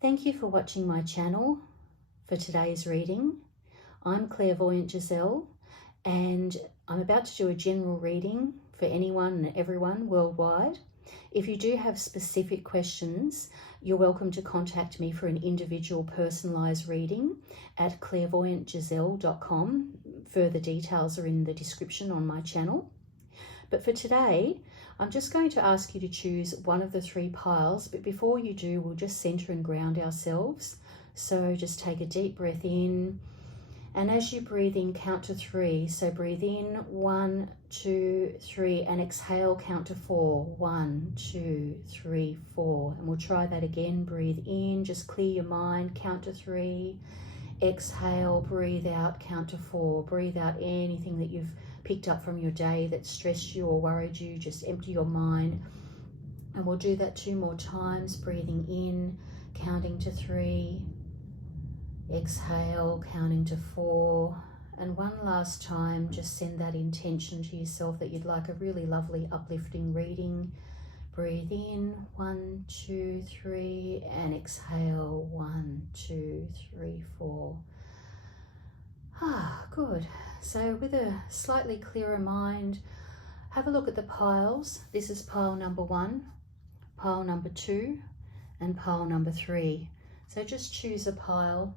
Thank you for watching my channel for today's reading. I'm Clairvoyant Giselle and I'm about to do a general reading for anyone and everyone worldwide. If you do have specific questions, you're welcome to contact me for an individual personalised reading at clairvoyantgiselle.com. Further details are in the description on my channel. But for today, I'm just going to ask you to choose one of the three piles, but before you do, we'll just center and ground ourselves. So just take a deep breath in, and as you breathe in, count to 3. So breathe in, 1, 2, 3, and exhale, count to 4. 1, 2, 3, 4. And we'll try that again. Breathe in, just clear your mind, count to 3. Exhale, breathe out, count to 4. Breathe out anything that you've picked up from your day that stressed you or worried you. Just empty your mind, and we'll do that 2 more times. Breathing in, counting to 3. Exhale, counting to 4. And one last time, just send that intention to yourself that you'd like a really lovely uplifting reading. Breathe in, 1, 2, 3, and exhale, 1, 2, 3, 4. Good. So with a slightly clearer mind, have a look at the piles. This is pile number 1, pile number 2, and pile number 3. So just choose a pile.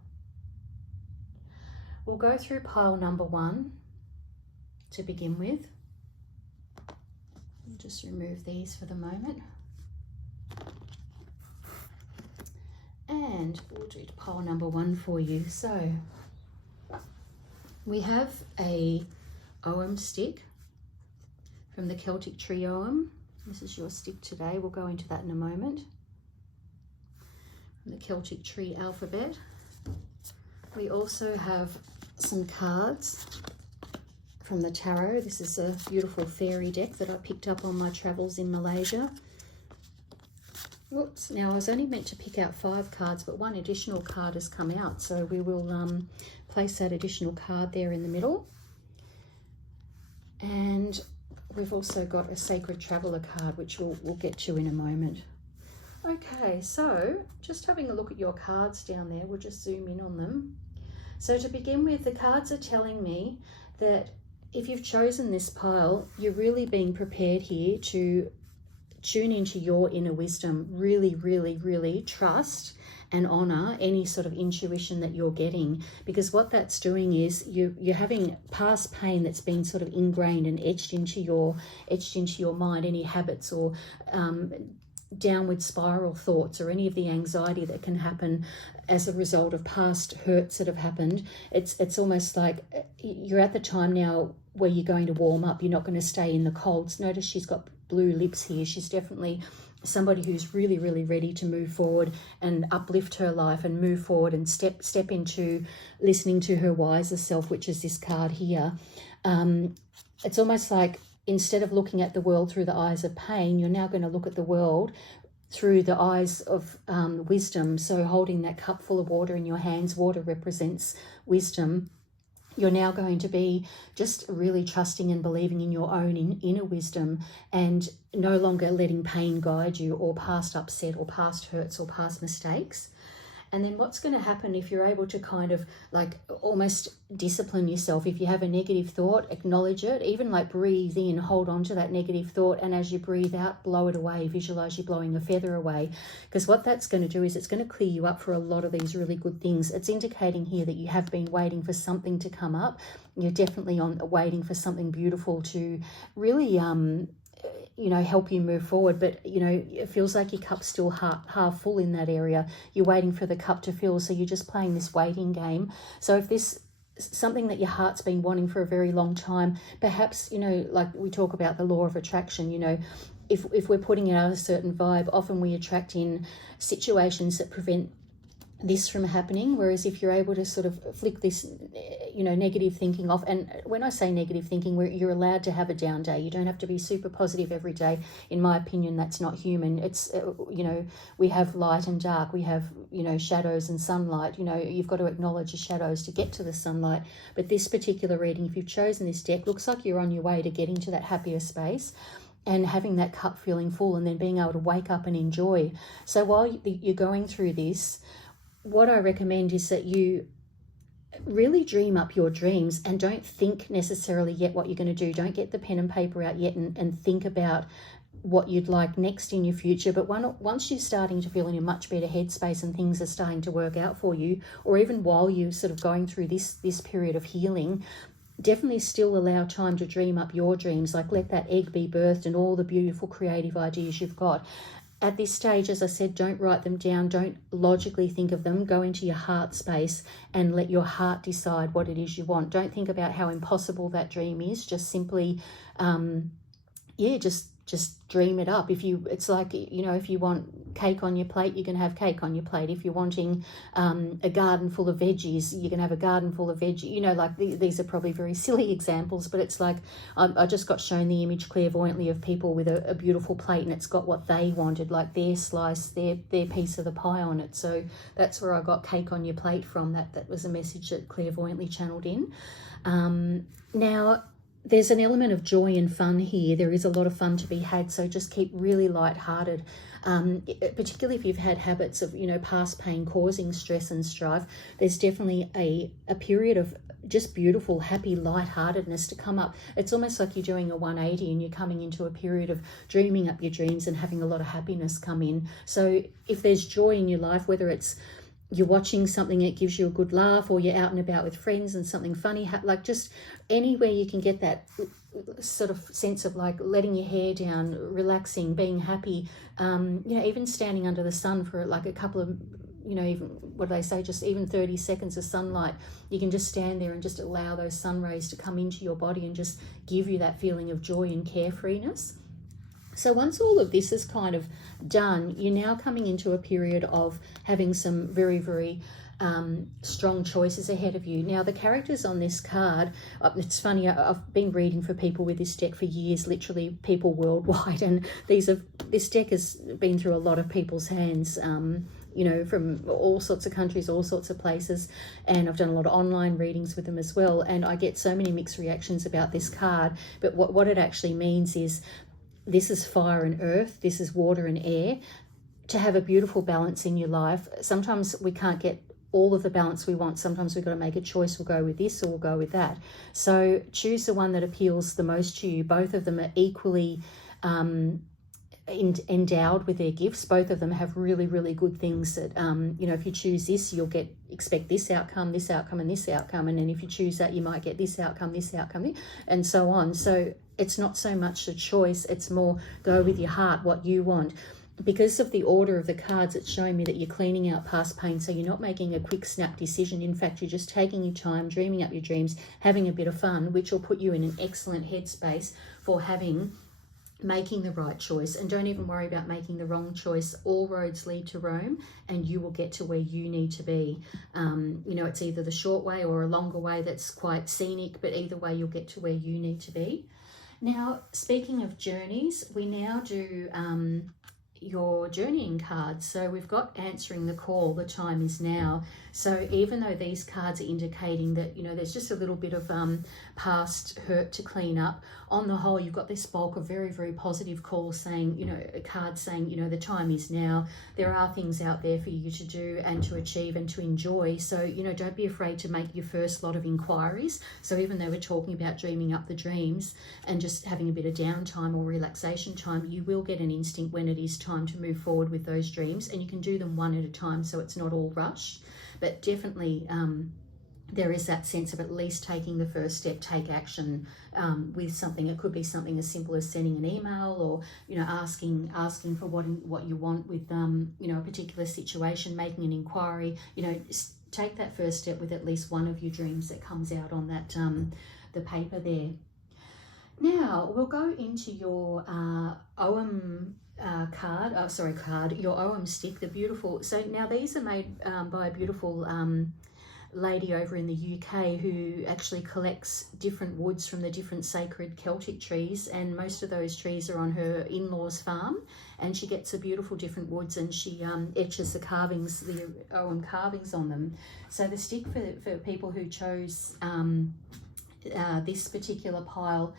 We'll go through pile number 1 to begin with. I'll just remove these for the moment. And we'll do pile number 1 for you. So we have a Ogham stick from the Celtic tree Ogham. This is your stick today. We'll go into that in a moment. From the Celtic tree alphabet. We also have some cards from the tarot. This is a beautiful fairy deck that I picked up on my travels in Malaysia. Whoops, now I was only meant to pick out 5 cards, but one additional card has come out, so we will place that additional card there in the middle. And we've also got a Sacred Traveller card, which we'll get to in a moment. Okay, so just having a look at your cards down there, we'll just zoom in on them. So to begin with, the cards are telling me that if you've chosen this pile, you're really being prepared here to tune into your inner wisdom. Really, really, really trust and honor any sort of intuition that you're getting, because what that's doing is you're having past pain that's been sort of ingrained and etched into your mind, any habits or downward spiral thoughts or any of the anxiety that can happen as a result of past hurts that have happened. It's almost like you're at the time now where you're going to warm up. You're not going to stay in the colds. Notice she's got blue lips here. She's definitely somebody who's really, really ready to move forward and uplift her life and move forward and step into listening to her wiser self, which is this card here. It's almost like instead of looking at the world through the eyes of pain, you're now going to look at the world through the eyes of wisdom. So holding that cup full of water in your hands, water represents wisdom. You're now going to be just really trusting and believing in your own inner wisdom and no longer letting pain guide you or past upset or past hurts or past mistakes. And then what's going to happen if you're able to kind of like almost discipline yourself? If you have a negative thought, acknowledge it, even like breathe in, hold on to that negative thought. And as you breathe out, blow it away. Visualize you blowing a feather away. Because what that's going to do is it's going to clear you up for a lot of these really good things. It's indicating here that you have been waiting for something to come up. You're definitely waiting for something beautiful to really, help you move forward. But, it feels like your cup's still half full in that area. You're waiting for the cup to fill. So you're just playing this waiting game. So if this something that your heart's been wanting for a very long time, perhaps, like we talk about the law of attraction, if we're putting out a certain vibe, often we attract in situations that prevent this from happening. Whereas if you're able to sort of flick this negative thinking off, and when I say negative thinking, you're allowed to have a down day. You don't have to be super positive every day. In my opinion, that's not human. It's we have light and dark, we have shadows and sunlight. You've got to acknowledge the shadows to get to the sunlight. But this particular reading, if you've chosen this deck, looks like you're on your way to getting to that happier space. and having that cup feeling full, and then being able to wake up and enjoy. So while you're going through this, what I recommend is that you really dream up your dreams, and don't think necessarily yet what you're going to do. Don't get the pen and paper out yet and think about what you'd like next in your future. But once you're starting to feel in a much better headspace and things are starting to work out for you, or even while you're sort of going through this period of healing, definitely still allow time to dream up your dreams. Like, let that egg be birthed and all the beautiful creative ideas you've got. At this stage, as I said, don't write them down. Don't logically think of them. Go into your heart space and let your heart decide what it is you want. Don't think about how impossible that dream is. Just simply, just dream it up. It's like, if you want cake on your plate, you can have cake on your plate. If you're wanting a garden full of veggies, you can have a garden full of veggies. These are probably very silly examples, but it's like, I just got shown the image clairvoyantly of people with a beautiful plate, and it's got what they wanted, like their slice, their piece of the pie on it. So that's where I got cake on your plate from. That was a message that clairvoyantly channeled in. Now, there's an element of joy and fun here. There is a lot of fun to be had, so just keep really lighthearted, particularly if you've had habits of, past pain causing stress and strife. There's definitely a period of just beautiful, happy lightheartedness to come up. It's almost like you're doing a 180 and you're coming into a period of dreaming up your dreams and having a lot of happiness come in. So if there's joy in your life, whether it's you're watching something that gives you a good laugh, or you're out and about with friends and something funny, like just anywhere you can get that sort of sense of like letting your hair down, relaxing, being happy, even standing under the sun for like a couple of, even, what do they say, just even 30 seconds of sunlight. You can just stand there and just allow those sun rays to come into your body and just give you that feeling of joy and carefreeness. So once all of this is kind of done, you're now coming into a period of having some very, very strong choices ahead of you. Now, the characters on this card, it's funny, I've been reading for people with this deck for years, literally people worldwide, and this deck has been through a lot of people's hands, from all sorts of countries, all sorts of places, and I've done a lot of online readings with them as well, and I get so many mixed reactions about this card. But what it actually means is, this is fire and earth, this is water and air. To have a beautiful balance in your life, sometimes we can't get all of the balance we want. Sometimes we've got to make a choice. We'll go with this or we'll go with that. So choose the one that appeals the most to you. Both of them are equally endowed with their gifts. Both of them have really, really good things that, if you choose this, you'll expect this outcome, and this outcome. And then if you choose that, you might get this outcome, and so on. So it's not so much a choice, it's more go with your heart, what you want. Because of the order of the cards, it's showing me that you're cleaning out past pain, so you're not making a quick snap decision. In fact, you're just taking your time, dreaming up your dreams, having a bit of fun, which will put you in an excellent headspace for making the right choice. And don't even worry about making the wrong choice. All roads lead to Rome, and you will get to where you need to be. It's either the short way or a longer way that's quite scenic, but either way you'll get to where you need to be. Now, speaking of journeys, we now do your journeying cards. So we've got answering the call, the time is now. So even though these cards are indicating that, there's just a little bit of past hurt to clean up, on the whole, you've got this bulk of very, very positive calls saying, a card saying, the time is now. There are things out there for you to do and to achieve and to enjoy. So, don't be afraid to make your first lot of inquiries. So even though we're talking about dreaming up the dreams and just having a bit of downtime or relaxation time, you will get an instinct when it is time to move forward with those dreams, and you can do them one at a time, so it's not all rushed. But definitely there is that sense of at least taking the first step, take action with something. It could be something as simple as sending an email, or asking for what you want with a particular situation, making an inquiry. Take that first step with at least one of your dreams that comes out on that the paper there. Now we'll go into your Ogham your Ogham stick, the beautiful. So now these are made by a beautiful lady over in the UK who actually collects different woods from the different sacred Celtic trees, and most of those trees are on her in-laws farm, and she gets the beautiful different woods, and she etches the carvings, the Ogham carvings on them. So the stick for people who chose this particular pile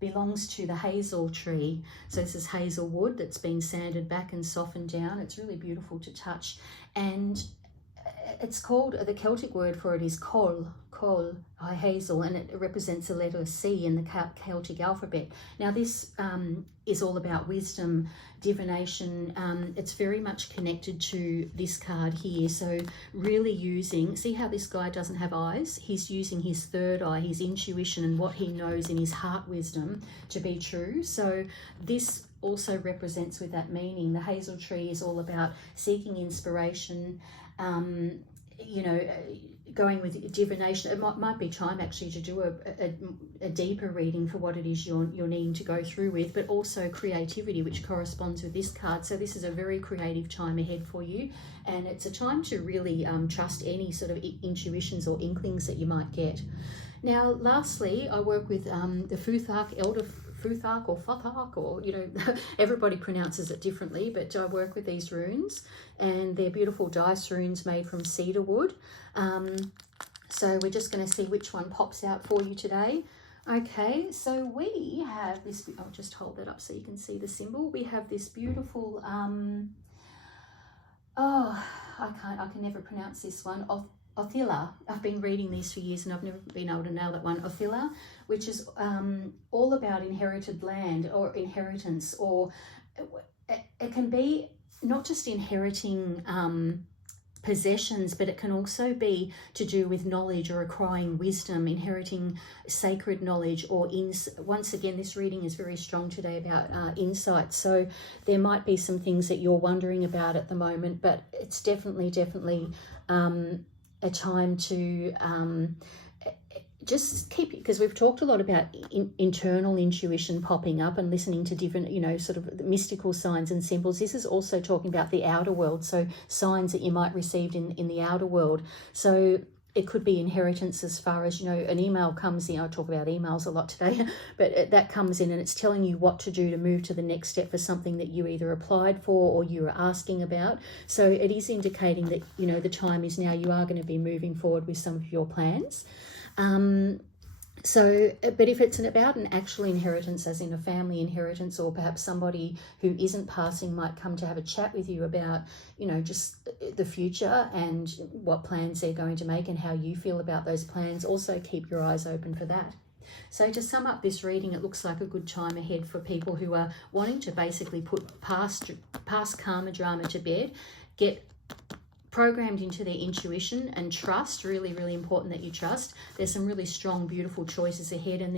belongs to the hazel tree. So this is hazel wood that's been sanded back and softened down. It's really beautiful to touch. And it's called, the Celtic word for it is col, hazel, and it represents the letter C in the Celtic alphabet. Now this is all about wisdom, divination. It's very much connected to this card here. So really using, see how this guy doesn't have eyes? He's using his third eye, his intuition and what he knows in his heart wisdom to be true. So this also represents with that meaning. The hazel tree is all about seeking inspiration, you know, going with divination. It might be time actually to do a deeper reading for what it is you're needing to go through with, but also creativity, which corresponds with this card. So this is a very creative time ahead for you, and it's a time to really trust any sort of intuitions or inklings that you might get. Now lastly, I work with the Futhark, Elder Futhark or Futhark, or, you know, everybody pronounces it differently, but I work with these runes, and they're beautiful dice runes made from cedar wood. So we're just going to see which one pops out for you today. Okay, so we have this, I'll just hold that up so you can see the symbol. We have this beautiful, I can never pronounce this one, Othila. I've been reading these for years and I've never been able to nail that one. Othila, which is all about inherited land or inheritance, or it can be not just inheriting possessions, but it can also be to do with knowledge or acquiring wisdom, inheriting sacred knowledge, or once again, this reading is very strong today about insight. So there might be some things that you're wondering about at the moment, but it's definitely a time to just keep, because we've talked a lot about internal intuition popping up and listening to different, you know, sort of mystical signs and symbols. This is also talking about the outer world, so signs that you might receive in the outer world. So it could be inheritance as far as, you know, an email comes in. I talk about emails a lot today, but that comes in and it's telling you what to do to move to the next step for something that you either applied for or you were asking about. So it is indicating that, you know, the time is now. You are going to be moving forward with some of your plans. So, but if it's about an actual inheritance, as in a family inheritance, or perhaps somebody who isn't passing might come to have a chat with you about, you know, just the future and what plans they're going to make and how you feel about those plans, also keep your eyes open for that. So to sum up this reading, it looks like a good time ahead for people who are wanting to basically put past karma drama to bed, get programmed into their intuition and trust. Really, really important that you trust. There's some really strong, beautiful choices ahead, and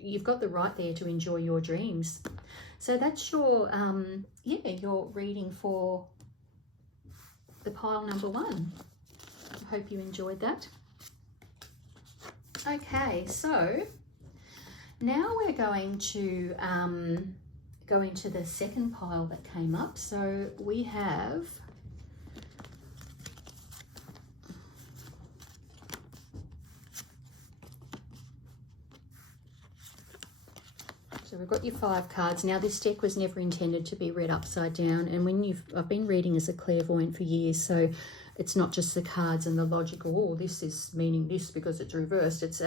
you've got the right there to enjoy your dreams. So that's your your reading for the pile number 1. I hope you enjoyed that. Okay, so now we're going to go into the second pile that came up. So we have, so we've got your 5 cards. Now this deck was never intended to be read upside down, and I've been reading as a clairvoyant for years, so it's not just the cards and the logical, oh, this is meaning this because it's reversed. It's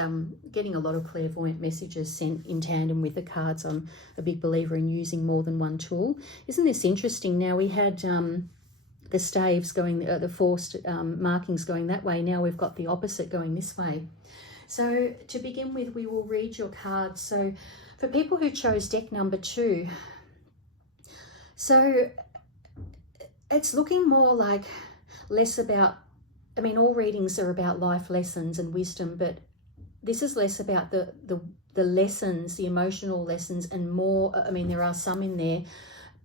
getting a lot of clairvoyant messages sent in tandem with the cards. I'm a big believer in using more than one tool. Isn't this interesting? Now we had the staves going, the forced markings going that way. Now we've got the opposite going this way. So to begin with, we will read your cards. So for people who chose deck number 2, so it's looking more like less about, I mean, all readings are about life lessons and wisdom, but this is less about the lessons, the emotional lessons, and more, I mean, there are some in there,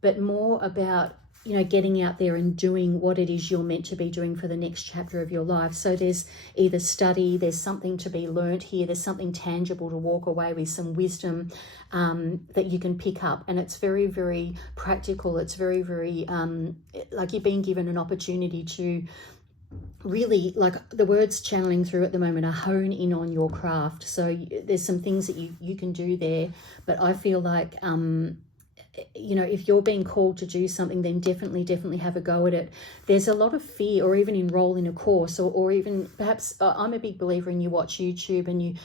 but more about, you know, getting out there and doing what it is you're meant to be doing for the next chapter of your life. So there's either study, there's something to be learnt here, there's something tangible to walk away with, some wisdom that you can pick up. And it's very, very practical. It's very, very, like you've been given an opportunity to really, like the words channeling through at the moment are hone in on your craft. So there's some things that you can do there, but I feel like, you know, if you're being called to do something, then definitely have a go at it. There's a lot of fear, or even enroll in a course, or even perhaps I'm a big believer in you watch YouTube and you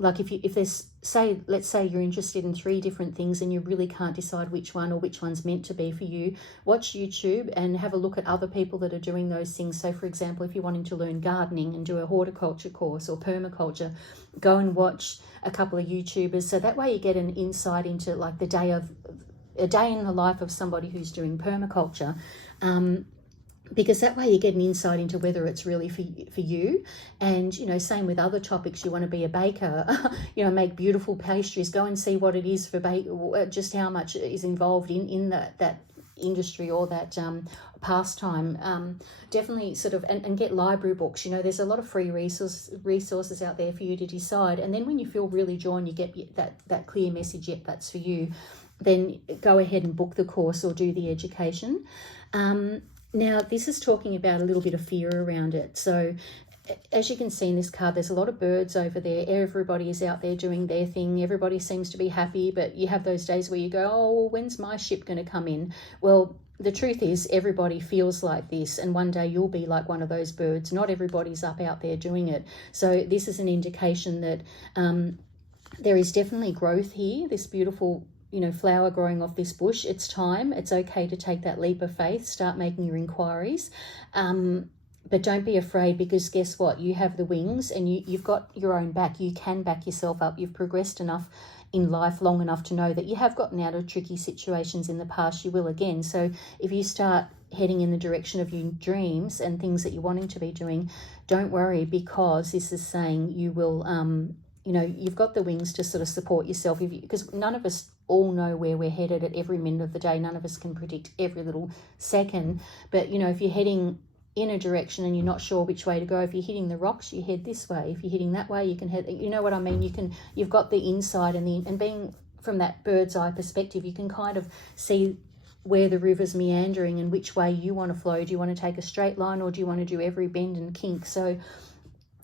like if there's, say, let's say you're interested in 3 different things and you really can't decide which one or which one's meant to be for you, watch YouTube and have a look at other people that are doing those things. So for example, if you're wanting to learn gardening and do a horticulture course or permaculture, go and watch a couple of YouTubers. So that way you get an insight into like a day in the life of somebody who's doing permaculture. Because that way you get an insight into whether it's really for you. And, you know, same with other topics. You want to be a baker, you know, make beautiful pastries, go and see what it is for just how much is involved in that industry or that pastime. Definitely sort of, and get library books. You know, there's a lot of free resources out there for you to decide. And then when you feel really drawn, you get that clear message, yep, that's for you, then go ahead and book the course or do the education. Now, this is talking about a little bit of fear around it. So as you can see in this card, there's a lot of birds over there. Everybody is out there doing their thing. Everybody seems to be happy, but you have those days where you go, oh, well, when's my ship going to come in? Well, the truth is everybody feels like this, and one day you'll be like one of those birds. Not everybody's up out there doing it. So this is an indication that there is definitely growth here, this beautiful, you know, flower growing off this bush. It's time. It's okay to take that leap of faith, start making your inquiries. But don't be afraid, because guess what? You have the wings and you've got your own back. You can back yourself up. You've progressed enough in life, long enough to know that you have gotten out of tricky situations in the past. You will again. So if you start heading in the direction of your dreams and things that you're wanting to be doing, don't worry, because this is saying you will, you know, you've got the wings to sort of support yourself. Because none of us all know where we're headed at every minute of the day. None of us can predict every little second. But, you know, if you're heading in a direction and you're not sure which way to go, if you're hitting the rocks, you head this way. If you're hitting that way, you can head, you know what I mean? You've got the insight and being from that bird's eye perspective, you can kind of see where the river's meandering and which way you want to flow. Do you want to take a straight line, or do you want to do every bend and kink? So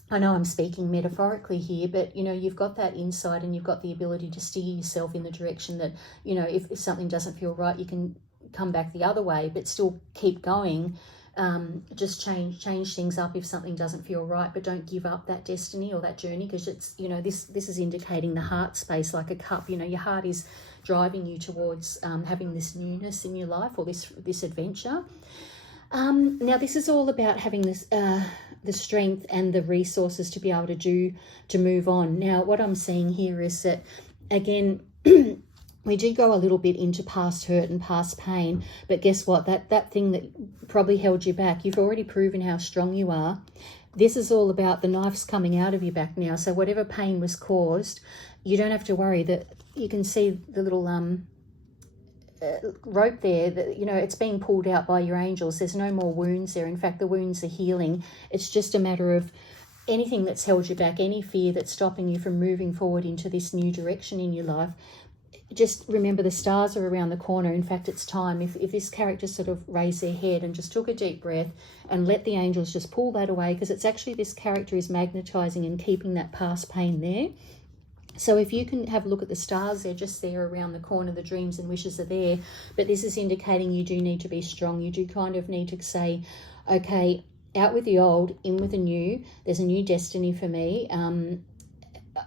I know I'm speaking metaphorically here, but, you know, you've got that insight and you've got the ability to steer yourself in the direction that, you know, if something doesn't feel right, you can come back the other way, but still keep going. Just change things up if something doesn't feel right, but don't give up that destiny or that journey, because it's, you know, this is indicating the heart space, like a cup. You know, your heart is driving you towards having this newness in your life, or this adventure. Now, this is all about having this the strength and the resources to be able to move on. Now, what I'm seeing here is that, again, we do go a little bit into past hurt and past pain, but guess what? That thing that probably held you back, you've already proven how strong you are. This is all about the knife's coming out of your back now. So whatever pain was caused, you don't have to worry. That you can see the little rope there, that, you know, it's being pulled out by your angels. There's no more wounds there. In fact, the wounds are healing. It's just a matter of anything that's held you back, any fear that's stopping you from moving forward into this new direction in your life. Just remember, the stars are around the corner. In fact, it's time. If this character sort of raised their head and just took a deep breath and let the angels just pull that away, because it's actually, this character is magnetizing and keeping that past pain there. So if you can have a look at the stars, they're just there around the corner. The dreams and wishes are there. But this is indicating you do need to be strong. You do kind of need to say, okay, out with the old, in with the new. There's a new destiny for me.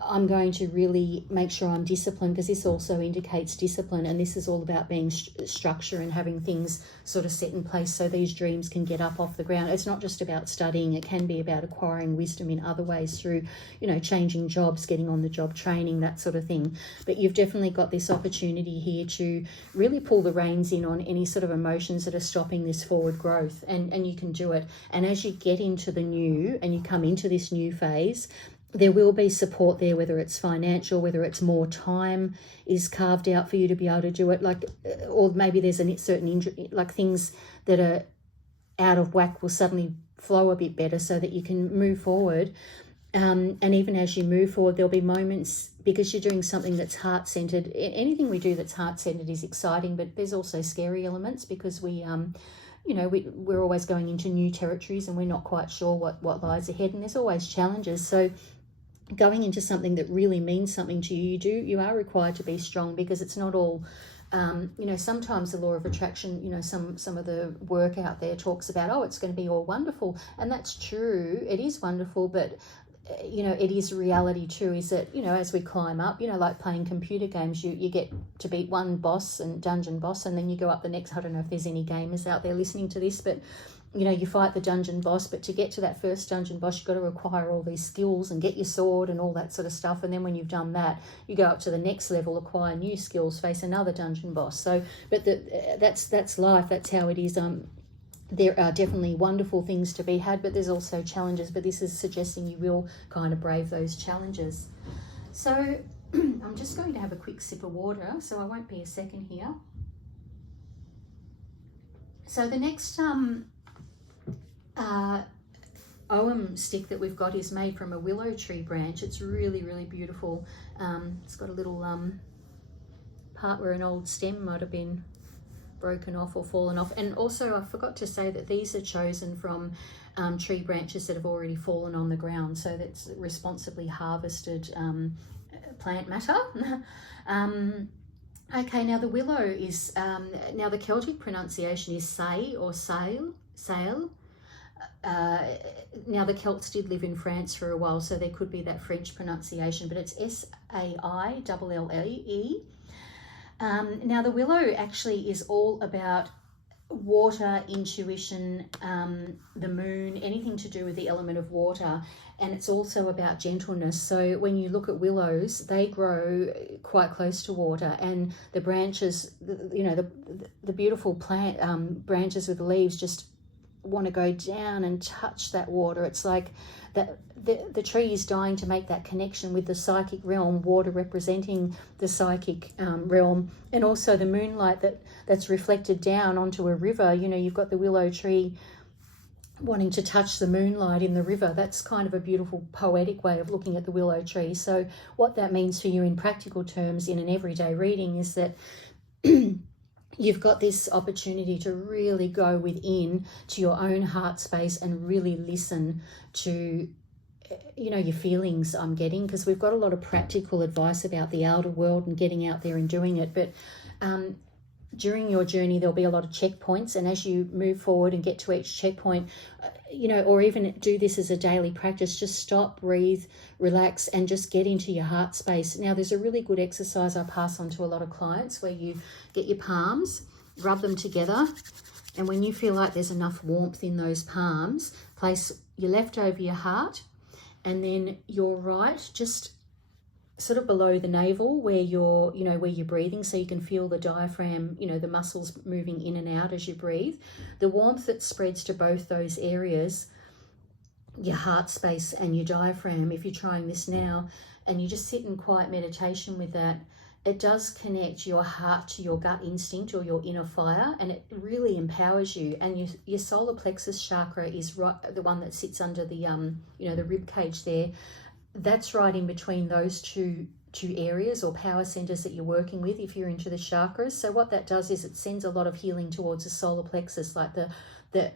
I'm going to really make sure I'm disciplined, because this also indicates discipline, and this is all about being structure and having things sort of set in place so these dreams can get up off the ground. It's not just about studying. It can be about acquiring wisdom in other ways through, you know, changing jobs, getting on the job training, that sort of thing. But you've definitely got this opportunity here to really pull the reins in on any sort of emotions that are stopping this forward growth, and you can do it. And as you get into the new and you come into this new phase, there will be support there, whether it's financial, whether it's more time is carved out for you to be able to do it, like, or maybe there's a certain injury, like things that are out of whack will suddenly flow a bit better so that you can move forward. And even as you move forward, there'll be moments, because you're doing something that's heart-centered. Anything we do that's heart-centered is exciting, but there's also scary elements, because we you know, we're always going into new territories and we're not quite sure what lies ahead, and there's always challenges. So going into something that really means something to you, you are required to be strong, because it's not all, you know, sometimes the law of attraction, you know, some of the work out there talks about, oh, it's going to be all wonderful. And that's true. It is wonderful, but you know, it is reality too, is that, you know, as we climb up, you know, like playing computer games, you get to beat one boss and dungeon boss, and then you go up the next. I don't know if there's any gamers out there listening to this, but you know, you fight the dungeon boss, but to get to that first dungeon boss, you've got to acquire all these skills and get your sword and all that sort of stuff. And then when you've done that, you go up to the next level, acquire new skills, face another dungeon boss. So, but that's life. That's how it is. There are definitely wonderful things to be had, but there's also challenges. But this is suggesting you will kind of brave those challenges. So I'm just going to have a quick sip of water, so I won't be a second here. So the next Ogham stick that we've got is made from a willow tree branch. It's really, really beautiful. It's got a little part where an old stem might have been broken off or fallen off. And also I forgot to say that these are chosen from tree branches that have already fallen on the ground. So that's responsibly harvested plant matter. Okay, now the willow is, now the Celtic pronunciation is say or sail. Now the Celts did live in France for a while, so there could be that French pronunciation, but it's S-A-I-L-L-E. Now the willow actually is all about water, intuition, the moon, anything to do with the element of water, and it's also about gentleness. So when you look at willows, they grow quite close to water, and the branches, you know, the beautiful plant branches with the leaves just want to go down and touch that water. It's like the tree is dying to make that connection with the psychic realm, water representing the psychic realm, and also the moonlight that's reflected down onto a river. You know, you've got the willow tree wanting to touch the moonlight in the river. That's kind of a beautiful poetic way of looking at the willow tree. So what that means for you in practical terms in an everyday reading is that you've got this opportunity to really go within to your own heart space and really listen to, you know, your feelings. I'm getting, because we've got a lot of practical advice about the outer world and getting out there and doing it, but during your journey there'll be a lot of checkpoints, and as you move forward and get to each checkpoint, you know, or even do this as a daily practice, just stop, breathe, relax, and just get into your heart space. Now there's a really good exercise I pass on to a lot of clients where you get your palms, rub them together, and when you feel like there's enough warmth in those palms, place your left over your heart, and then your right just sort of below the navel where you're, you know, where you're breathing, so you can feel the diaphragm, you know, the muscles moving in and out as you breathe. The warmth that spreads to both those areas, your heart space and your diaphragm, if you're trying this now and you just sit in quiet meditation with that, it does connect your heart to your gut instinct or your inner fire, and it really empowers you. And your solar plexus chakra is right, the one that sits under the you know, the rib cage there. That's right in between those two areas or power centers that you're working with if you're into the chakras. So what that does is it sends a lot of healing towards the solar plexus, like the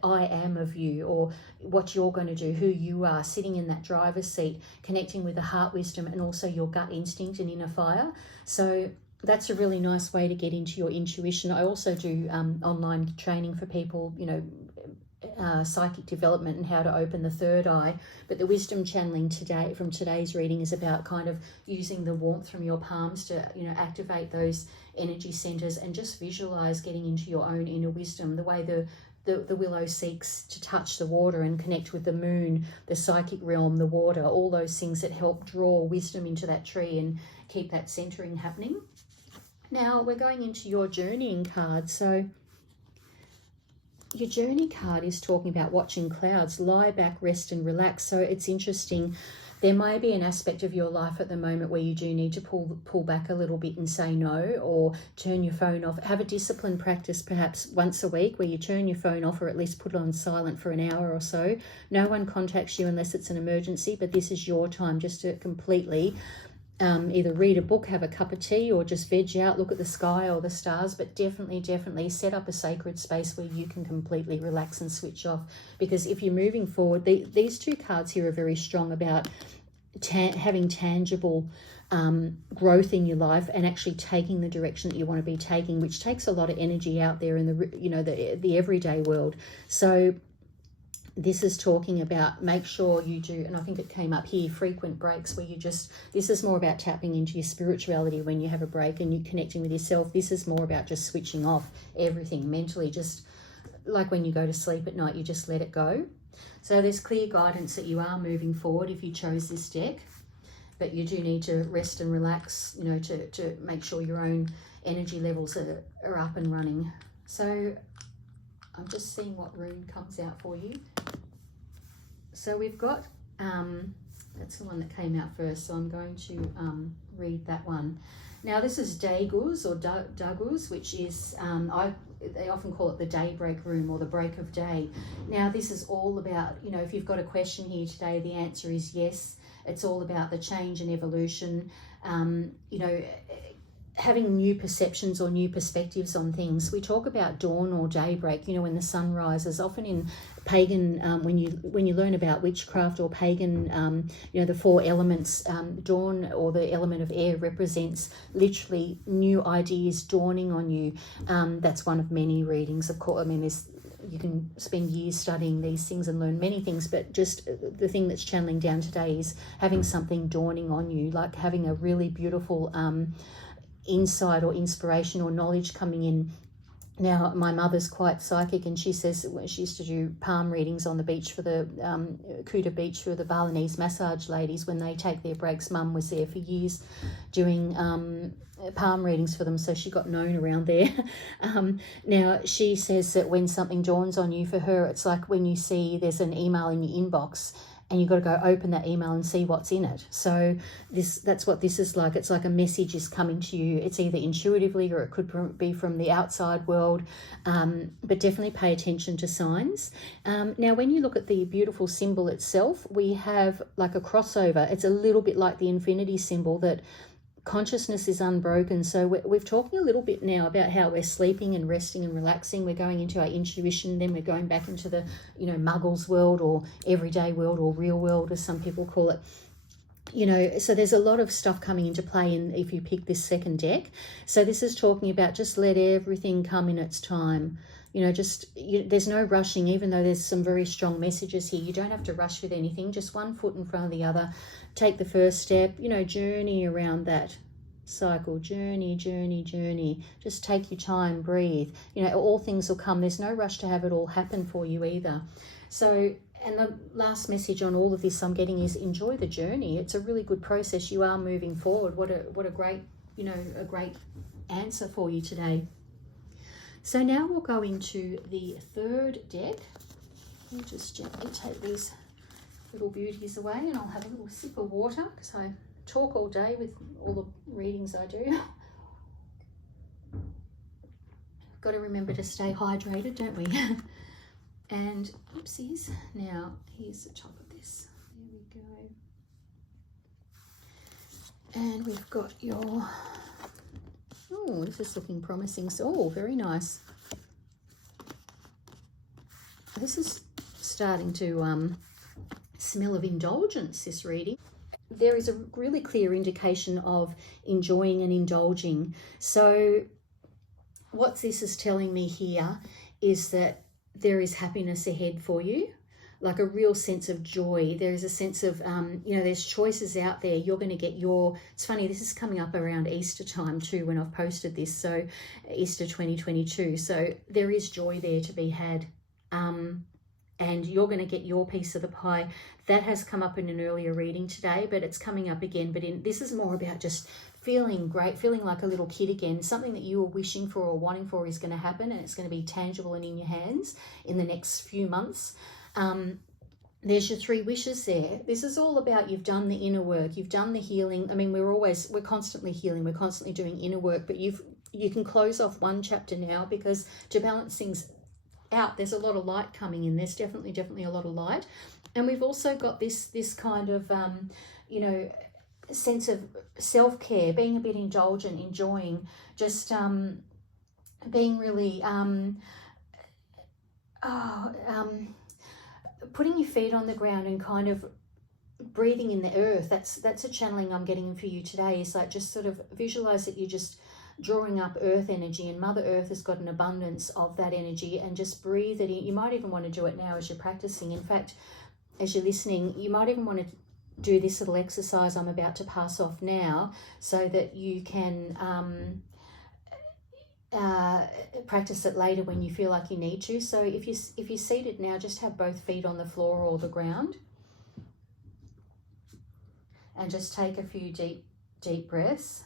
I am of you, or what you're going to do, who you are, sitting in that driver's seat, connecting with the heart wisdom and also your gut instinct and inner fire. So that's a really nice way to get into your intuition. I also do online training for people, you know, psychic development and how to open the third eye, but the wisdom channeling today from today's reading is about kind of using the warmth from your palms to, you know, activate those energy centers and just visualize getting into your own inner wisdom, the way the willow seeks to touch the water and connect with the moon, the psychic realm, the water, all those things that help draw wisdom into that tree and keep that centering happening. Now we're going into your journeying card. So your journey card is talking about watching clouds, lie back, rest and relax. So it's interesting. There may be an aspect of your life at the moment where you do need to pull back a little bit and say no, or turn your phone off. Have a disciplined practice perhaps once a week where you turn your phone off, or at least put it on silent for an hour or so. No one contacts you unless it's an emergency, but this is your time just to completely either read a book, have a cup of tea, or just veg out, look at the sky or the stars, but definitely set up a sacred space where you can completely relax and switch off. Because if you're moving forward, these two cards here are very strong about having tangible growth in your life and actually taking the direction that you want to be taking, which takes a lot of energy out there in the, you know, the everyday world. So This is talking about make sure you do, and I think it came up here, frequent breaks where you just, this is more about tapping into your spirituality when you have a break and you're connecting with yourself. This is more about just switching off everything mentally, just like when you go to sleep at night, you just let it go. So there's clear guidance that you are moving forward if you chose this deck, but you do need to rest and relax, you know, to make sure your own energy levels are up and running. So I'm just seeing what rune comes out for you. So we've got, that's the one that came out first, so I'm going to read that one. Now this is Dagus or Dagus, which is, they often call it the daybreak room or the break of day. Now this is all about, you know, if you've got a question here today, the answer is yes. It's all about the change and evolution, you know, having new perceptions or new perspectives on things. We talk about dawn or daybreak, you know, when the sun rises. Often in pagan, when you learn about witchcraft or pagan, you know, the four elements, dawn or the element of air represents literally new ideas dawning on you. That's one of many readings, of course. I mean, you can spend years studying these things and learn many things, but just the thing that's channeling down today is having something dawning on you, like having a really beautiful insight or inspiration or knowledge coming in. Now, my mother's quite psychic, and she says that she used to do palm readings on the beach for the Kuta Beach for the Balinese massage ladies when they take their breaks. Mum was there for years doing palm readings for them, so she got known around there. Now, she says that when something dawns on you, for her, it's like when you see there's an email in your inbox and you've got to go open that email and see what's in it. So that's what this is like. It's like a message is coming to you. It's either intuitively or it could be from the outside world, but definitely pay attention to signs. Now, when you look at the beautiful symbol itself, we have like a crossover. It's a little bit like the infinity symbol, that consciousness is unbroken. So we're talking a little bit now about how we're sleeping and resting and relaxing. We're going into our intuition, then we're going back into the, you know, muggles world or everyday world or real world, as some people call it. You know, so there's a lot of stuff coming into play in if you pick this second deck. So this is talking about just let everything come in its time. You know, there's no rushing, even though there's some very strong messages here. You don't have to rush with anything, just one foot in front of the other. Take the first step, you know, journey around that cycle, journey. Just take your time, breathe. You know, all things will come. There's no rush to have it all happen for you either. So, and the last message on all of this I'm getting is enjoy the journey. It's a really good process. You are moving forward. What a great, you know, a great answer for you today. So now we'll go into the third deck. I'll just gently take these little beauties away and I'll have a little sip of water because I talk all day with all the readings I do. Got to remember to stay hydrated, don't we? And oopsies. Now here's the top of this. There we go. And we've got your, oh, this is looking promising. So, very nice. This is starting to smell of indulgence, this reading. There is a really clear indication of enjoying and indulging. So what this is telling me here is that there is happiness ahead for you, like a real sense of joy. There is a sense of, you know, there's choices out there. You're going to get your, it's funny, this is coming up around Easter time too when I've posted this, so Easter 2022. So there is joy there to be had. And you're going to get your piece of the pie. That has come up in an earlier reading today, but it's coming up again. But this is more about just feeling great, feeling like a little kid again. Something that you were wishing for or wanting for is going to happen, and it's going to be tangible and in your hands in the next few months. There's your 3 wishes there. This is all about you've done the inner work, you've done the healing. I mean, we're constantly healing, we're constantly doing inner work, but you can close off one chapter now, because to balance things out, there's a lot of light coming in. There's definitely a lot of light. And we've also got this kind of you know, sense of self-care, being a bit indulgent, enjoying, just being really putting your feet on the ground and kind of breathing in the earth. That's a channeling I'm getting for you today. Is like just sort of visualize that you're just drawing up earth energy, and Mother Earth has got an abundance of that energy, and just breathe it in. You might even want to do it now as you're practicing. In fact, as you're listening, you might even want to do this little exercise I'm about to pass off now, so that you can practice it later when you feel like you need to. So if you're seated now, just have both feet on the floor or the ground, and just take a few deep breaths.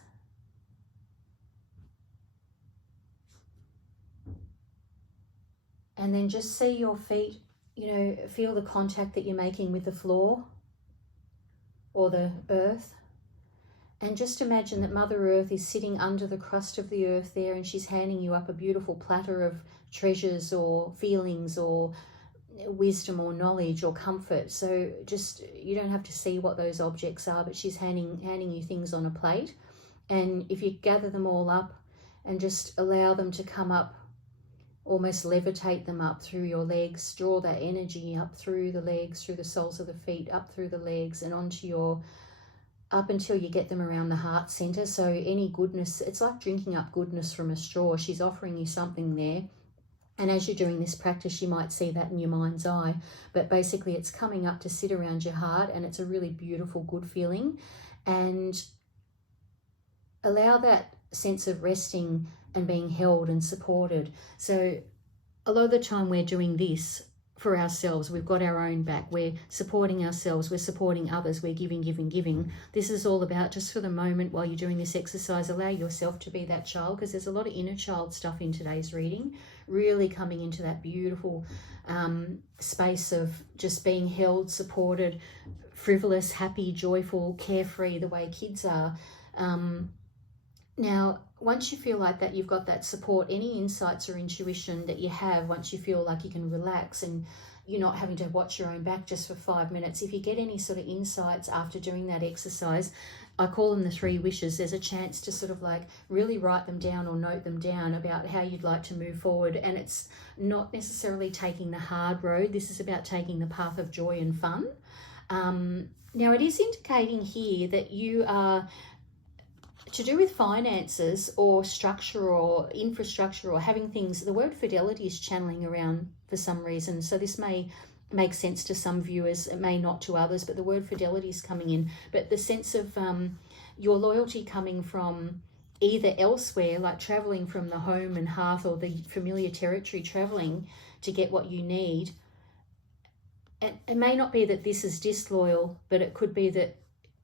And then just see your feet, feel the contact that you're making with the floor or the earth. And just imagine that Mother Earth is sitting under the crust of the earth there, and she's handing you up a beautiful platter of treasures or feelings or wisdom or knowledge or comfort. So just, you don't have to see what those objects are, but she's handing you things on a plate. And if you gather them all up and just allow them to come up, almost levitate them up through your legs, draw that energy up through the legs, through the soles of the feet, up through the legs, and up until you get them around the heart center. So any goodness, it's like drinking up goodness from a straw. She's offering you something there. And as you're doing this practice, you might see that in your mind's eye. But basically it's coming up to sit around your heart, and it's a really beautiful, good feeling. And allow that sense of resting and being held and supported. So a lot of the time we're doing this for ourselves. We've got our own back. We're supporting ourselves. We're supporting others. We're giving, giving, giving. This is all about, just for the moment while you're doing this exercise, allow yourself to be that child, because there's a lot of inner child stuff in today's reading, really coming into that beautiful space of just being held, supported, frivolous, happy, joyful, carefree, the way kids are. Now, once you feel like that, you've got that support, any insights or intuition that you have, once you feel like you can relax and you're not having to watch your own back just for 5 minutes, if you get any sort of insights after doing that exercise, I call them the 3 wishes. There's a chance to sort of like really write them down or note them down about how you'd like to move forward. And it's not necessarily taking the hard road. This is about taking the path of joy and fun. Now, it is indicating here that you are to do with finances or structure or infrastructure or having things. The word fidelity is channeling around for some reason. So this may make sense to some viewers, it may not to others, but the word fidelity is coming in. But the sense of your loyalty coming from either elsewhere, like traveling from the home and hearth or the familiar territory, traveling to get what you need. And it may not be that this is disloyal, but it could be that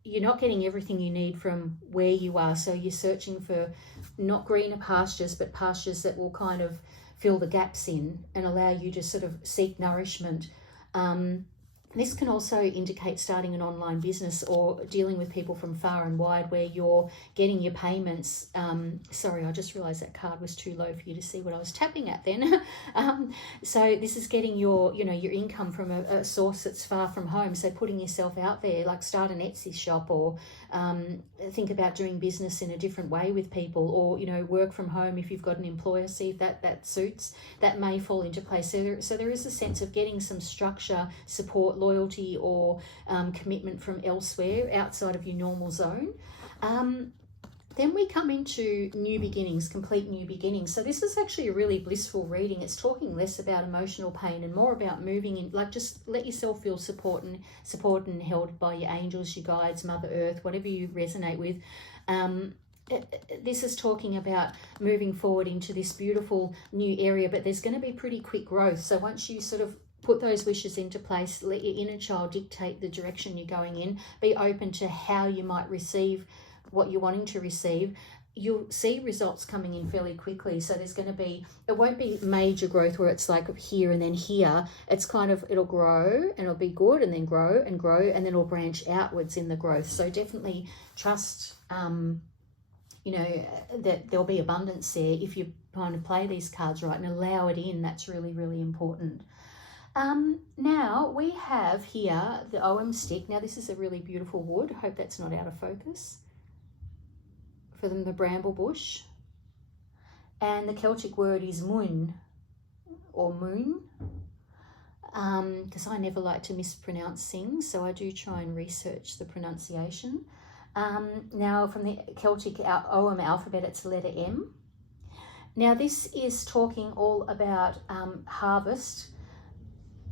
you're not getting everything you need from where you are. So you're searching for not greener pastures, but pastures that will kind of fill the gaps in and allow you to sort of seek nourishment. This can also indicate starting an online business or dealing with people from far and wide, where you're getting your payments. Sorry, I just realized that card was too low for you to see what I was tapping at then. So this is getting your income from a source that's far from home. So putting yourself out there, like start an Etsy shop, or think about doing business in a different way with people, or work from home if you've got an employer. See if that suits. That may fall into place. So there is a sense of getting some structure, support, loyalty, or commitment from elsewhere outside of your normal zone. Then we come into new beginnings, complete new beginnings. So this is actually a really blissful reading. It's talking less about emotional pain and more about moving in, like just let yourself feel supported and held by your angels, your guides, Mother Earth, whatever you resonate with. This is talking about moving forward into this beautiful new area, but there's going to be pretty quick growth. So once you sort of put those wishes into place, let your inner child dictate the direction you're going in. Be open to how you might receive what you're wanting to receive. You'll see results coming in fairly quickly. So there's going to be, it won't be major growth where it's like here and then here. It's kind of, it'll grow and it'll be good, and then grow, and then it'll branch outwards in the growth. So definitely trust, that there'll be abundance there if you kind of play these cards right and allow it in. That's really, really important. Now we have here the Ogham stick. Now this is a really beautiful wood. I hope that's not out of focus. For them, the bramble bush. And the Celtic word is moon, or moon, because I never like to mispronounce things, so I do try and research the pronunciation. Now from the Celtic Ogham alphabet, it's the letter M. Now this is talking all about harvest,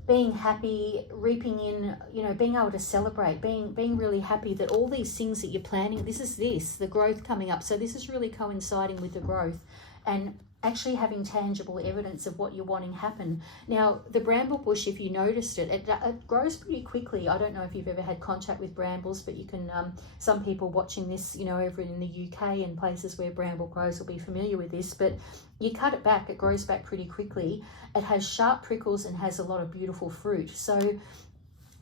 being happy, reaping in, being able to celebrate, being really happy that all these things that you're planning, the growth coming up. So this is really coinciding with the growth and actually having tangible evidence of what you're wanting happen. Now, the bramble bush, if you noticed it grows pretty quickly. I don't know if you've ever had contact with brambles, but you can, some people watching this, over in the UK and places where bramble grows will be familiar with this, but you cut it back, it grows back pretty quickly. It has sharp prickles and has a lot of beautiful fruit. So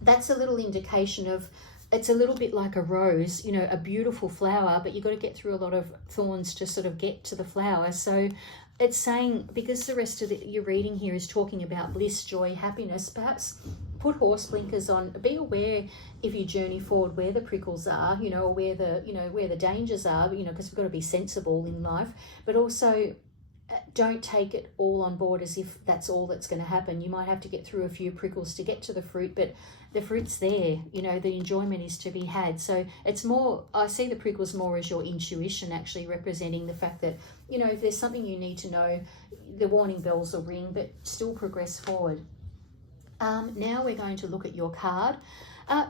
that's a little indication of, it's a little bit like a rose, a beautiful flower, but you've got to get through a lot of thorns to sort of get to the flower. So it's saying, because the rest of your reading here is talking about bliss, joy, happiness, perhaps put horse blinkers on. Be aware if you journey forward where the prickles are, or where the dangers are, because we've got to be sensible in life, but also don't take it all on board as if that's all that's going to happen. You might have to get through a few prickles to get to the fruit, but the fruit's there, the enjoyment is to be had. So it's more, I see the prickles more as your intuition, actually representing the fact that, if there's something you need to know, the warning bells will ring, but still progress forward. Now we're going to look at your card.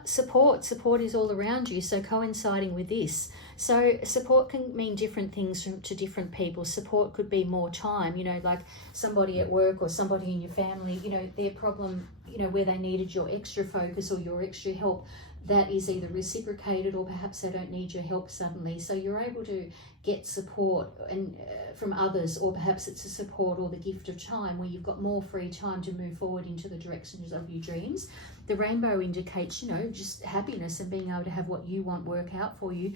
Support is all around you, so coinciding with this. So support can mean different things to different people. Support could be more time, like somebody at work or somebody in your family, their problem, where they needed your extra focus or your extra help, that is either reciprocated or perhaps they don't need your help suddenly. So you're able to get support and from others, or perhaps it's a support or the gift of time where you've got more free time to move forward into the directions of your dreams. The rainbow indicates, just happiness and being able to have what you want work out for you.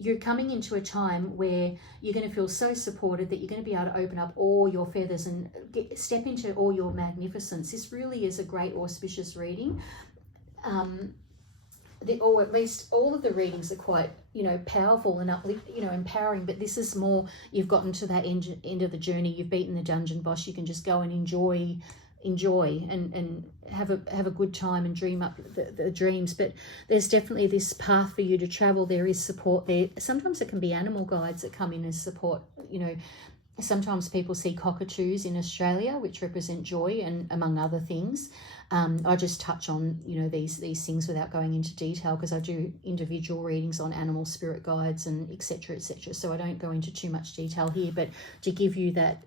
You're coming into a time where you're going to feel so supported that you're going to be able to open up all your feathers and step into all your magnificence. This really is a great auspicious reading. Or at least all of the readings are quite, powerful and uplift, empowering, but this is more, you've gotten to that end of the journey, you've beaten the dungeon boss, you can just go and enjoy and have a good time and dream up the dreams. But there's definitely this path for you to travel. There is support there. Sometimes it can be animal guides that come in as support. Sometimes people see cockatoos in Australia, which represent joy, and among other things. I just touch on these things without going into detail, because I do individual readings on animal spirit guides and etc. So I don't go into too much detail here, but to give you that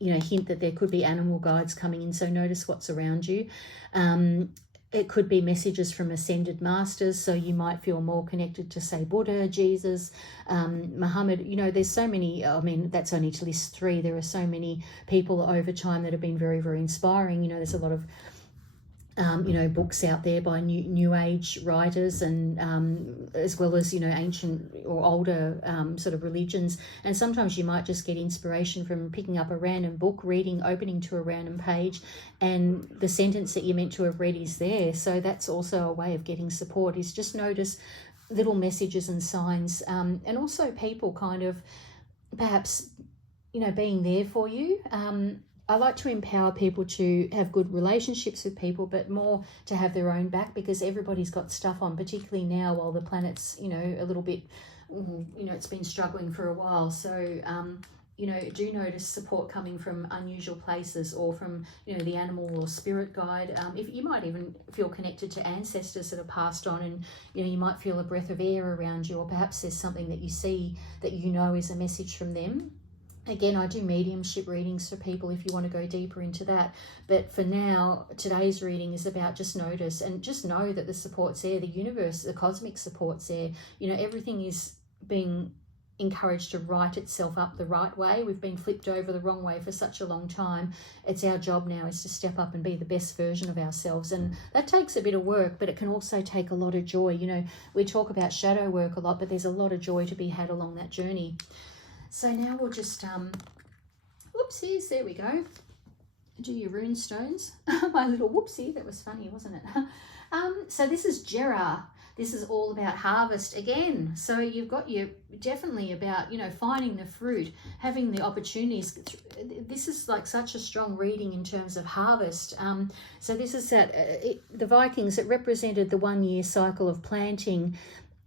hint that there could be animal guides coming in. So notice what's around you. It could be messages from ascended masters, so you might feel more connected to, say, Buddha, Jesus, Muhammad. There's so many, that's only to list 3. There are so many people over time that have been very, very inspiring. There's a lot of, books out there by new age writers, and as well as, ancient or older sort of religions. And sometimes you might just get inspiration from picking up a random book, opening to a random page, and the sentence that you're meant to have read is there. So that's also a way of getting support, is just notice little messages and signs, and also people kind of perhaps, being there for you. I like to empower people to have good relationships with people, but more to have their own back, because everybody's got stuff on, particularly now while the planet's, a little bit, it's been struggling for a while. So, do notice support coming from unusual places, or from, the animal or spirit guide. If you might even feel connected to ancestors that have passed on, and, you might feel a breath of air around you, or perhaps there's something that you see that is a message from them. Again, I do mediumship readings for people if you want to go deeper into that. But for now, today's reading is about just notice and just know that the support's there, the universe, the cosmic support's there. Everything is being encouraged to write itself up the right way. We've been flipped over the wrong way for such a long time. It's our job now is to step up and be the best version of ourselves. And that takes a bit of work, but it can also take a lot of joy. We talk about shadow work a lot, but there's a lot of joy to be had along that journey. So now we'll just, whoopsies, there we go. Do your rune stones. My little whoopsie, that was funny, wasn't it? So this is Gerard. This is all about harvest again. So you've got definitely about, finding the fruit, having the opportunities. This is like such a strong reading in terms of harvest. So this is that, the Vikings, it represented the 1 year cycle of planting,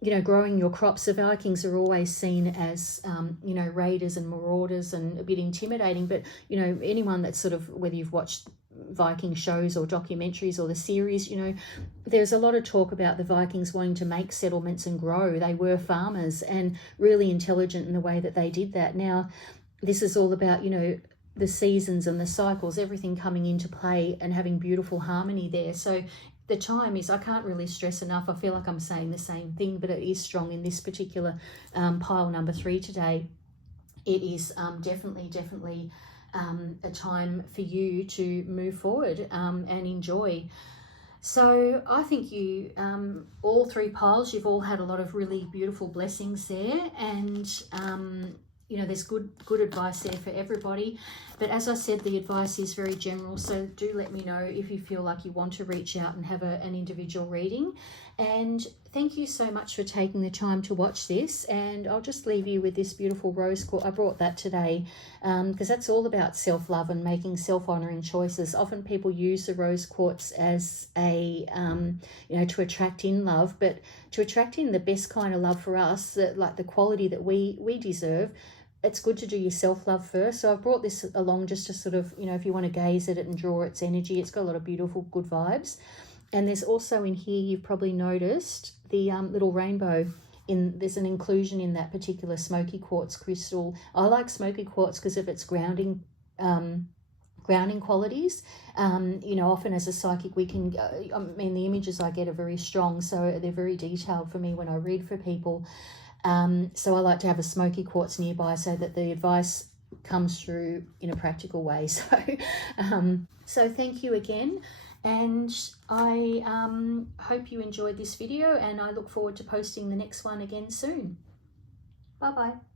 you know, growing your crops. The Vikings are always seen as, you know, raiders and marauders and a bit intimidating. But, you know, anyone that's sort of, whether you've watched Viking shows or documentaries or the series, you know, there's a lot of talk about the Vikings wanting to make settlements and grow. They were farmers and really intelligent in the way that they did that. Now, this is all about, you know, the seasons and the cycles, everything coming into play and having beautiful harmony there. So the time is, I can't really stress enough, I feel like I'm saying the same thing, but it is strong in this particular pile number 3 today. It is definitely a time for you to move forward and enjoy. So I think you, all 3 piles, you've all had a lot of really beautiful blessings there, and you know, there's good advice there for everybody. But as I said, the advice is very general, so do let me know if you feel like you want to reach out and have an individual reading. And thank you so much for taking the time to watch this, and I'll just leave you with this beautiful rose quartz. I brought that today because that's all about self-love and making self-honoring choices. Often people use the rose quartz as a you know, to attract in love, but to attract in the best kind of love for us, that like the quality that we deserve, it's good to do your self-love first. So I've brought this along just to sort of, you know, if you want to gaze at it and draw its energy, it's got a lot of beautiful, good vibes. And there's also in here, you've probably noticed the little rainbow. There's an inclusion in that particular smoky quartz crystal. I like smoky quartz because of its grounding qualities. You know, often as a psychic, we can, I mean, the images I get are very strong, so they're very detailed for me when I read for people. So I like to have a smoky quartz nearby so that the advice comes through in a practical way. So thank you again, and I hope you enjoyed this video, and I look forward to posting the next one again soon. Bye bye.